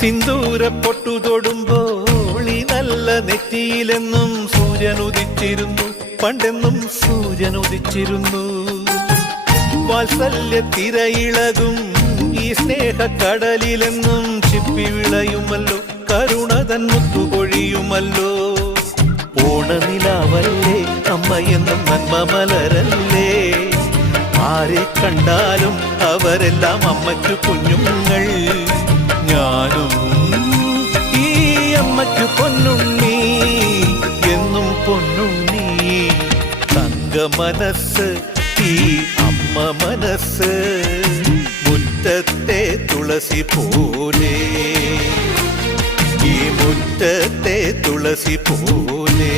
സിന്ദൂര പൊട്ടു തൊടുമ്പോൾ ഈ നല്ല നെറ്റിയിലെന്നും സൂര്യൻ ഉദിച്ചിരുന്നു, പണ്ടെന്നും സൂര്യൻ ഉദിച്ചിരുന്നു. വാത്സല്യ തിരയിളകും ഈ സ്നേഹക്കടലിലെന്നും ചിപ്പി വിളയുമല്ലോ, കരുണതൻ മുത്തുപൊഴിയുമല്ലോ. ഓണനിലാവല്ലേ അമ്മയെന്നും നന്മ മലരല്ലേ, ആരെ കണ്ടാലും അവരെല്ലാം അമ്മയ്ക്കു കുഞ്ഞുങ്ങൾ. ഞാനും ഈ അമ്മയ്ക്കു പൊന്നുണ്ണി, എന്നും പൊന്നുണ്ണി. തങ്ക മനസ്സ് ഈ അമ്മ മനസ്സ്, മുറ്റത്തെ തുളസി പോലെ, ഈ മുറ്റത്തെ തുളസി പോലെ.